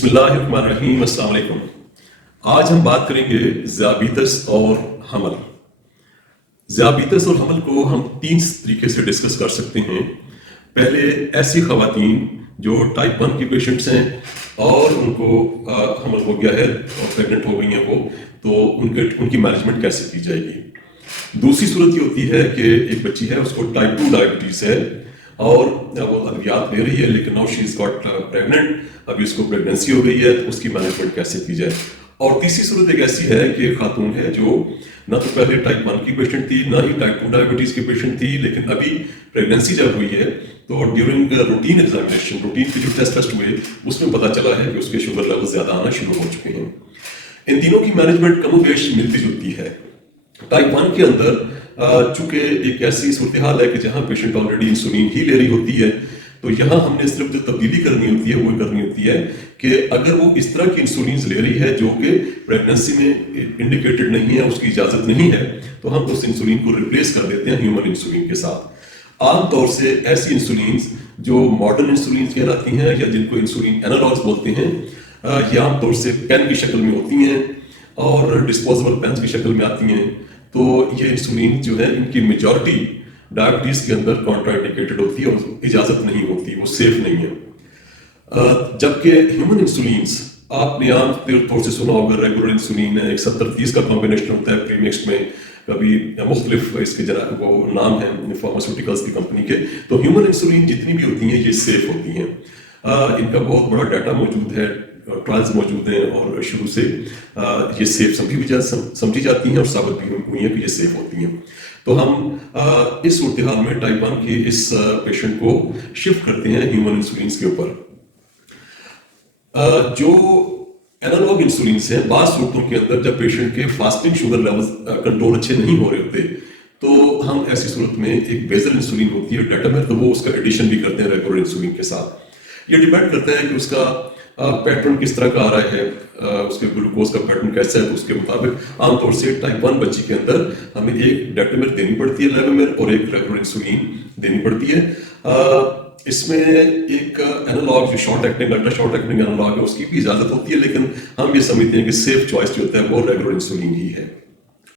बिस्मिल्लाहिर्रहमानिर्रहीम। अस्सलाम वालेकुम। आज हम बात करेंगे ज़ियाबीतस और हमल। ज़ियाबीतस और हमल को हम तीन तरीके से डिस्कस कर सकते हैं। पहले ऐसी ख़वातीन जो टाइप 1 की पेशेंट्स हैं और उनको हमल हो गया है और प्रेग्नेंट हो गई हैं वो, तो उनकी मैनेजमेंट कैसे की जाएगी। दूसरी सूरत ये होती है कि एक बच्ची है, उसको टाइप 2 डायबिटीज़ है और वो अद्वियात ले रही है, लेकिन now she is got pregnant, अभी उसको प्रेगनेंसी हो गई है, तो उसकी मैनेजमेंट कैसे की जाए। और तीसरी सूरत एक ऐसी है कि खातून है जो ना तो पहले टाइप 1 की पेशेंट थी, ना ही टाइप 2 डायबिटीज़ की पेशेंट थी, लेकिन अभी प्रेगनेंसी जब हुई है तो ड्यूरिंग रूटीन एग्जामिनेशन, रूटीन के जो टेस्ट हुए, उसमें पता चला है कि उसके शुगर लेवल ज़्यादा आना शुरू हो चुके हैं। इन तीनों की मैनेजमेंट कमोबेश मिलती जुलती है। टाइप 1 के अंदर चूंकि एक ऐसी सूरत हाल है कि जहाँ पेशेंट ऑलरेडी इंसुलिन ही ले रही होती है, तो यहाँ हमने सिर्फ जो तब्दीली करनी होती है वो करनी होती है कि अगर वो इस तरह की इंसुलिन ले रही है जो कि प्रेगनेंसी में इंडिकेटेड नहीं है, उसकी इजाज़त नहीं है, तो हम उस इंसुलिन को रिप्लेस कर देते हैं ह्यूमन इंसुलिन के साथ। आमतौर से ऐसी इंसुलिन जो मॉडर्न इंसुलिन कहलाती हैं या जिनको इंसुलिन एनालॉग्स बोलते हैं, ये आमतौर से पेन की शक्ल में होती हैं और डिस्पोजेबल पेन की शक्ल में आती हैं। तो ये इंसुलिन जो है, इनकी मेजॉरिटी डायबिटीज़ के अंदर कॉन्ट्राइंडिकेटेड होती है और इजाज़त नहीं होती, वो सेफ नहीं है। जबकि ह्यूमन इंसुलिन आपने आम तौर से सुना होगा, रेगुलर इंसुलिन है, एक 70-30 का कॉम्बिनेशन होता है प्रीमिक्स में, कभी मुख्तलिफ इसके जरा वो नाम है फार्मास्यूटिकल्स की कंपनी के। तो ह्यूमन इंसुलिन जितनी भी होती हैं ये सेफ होती हैं। इनका बहुत बड़ा डाटा मौजूद है, ट्रायल्स मौजूद हैं और शुरू से ये सेफ समझी जाती हैं और साबित भी हुई हैं कि ये सेफ होती हैं। तो हम इस सूरत हाल में टाइप 1 की इस पेशेंट को शिफ्ट करते हैं ह्यूमन इंसुलिन के ऊपर। जो एनालॉग इंसुलिन है, बाज़ सूरतों के अंदर जब पेशेंट के फास्टिंग शुगर लेवल कंट्रोल अच्छे नहीं हो रहे होते, तो हम ऐसी सूरत में एक बेजल इंसुलिन होती है डेटामेर, तो वो उसका एडिशन भी करते हैं रेगुलर इंसुलिन के साथ। ये डिपेंड करता है कि उसका पैटर्न किस तरह का आ रहा है, उसके ग्लूकोज का पैटर्न कैसा है, तो उसके मुताबिक आमतौर से टाइप 1 बच्ची के अंदर हमें एक डेटामेर देनी पड़ती है लेवोमेर और एक रेगुलर इंसुलिन देनी पड़ती है। इसमें एक एनालॉग जो short acting ultra short acting analogue है, उसकी भी इजाज़त होती है, लेकिन हम ये समझते हैं कि सेफ चॉइस जो होता है वो रेगुलर इंसुलिन ही है।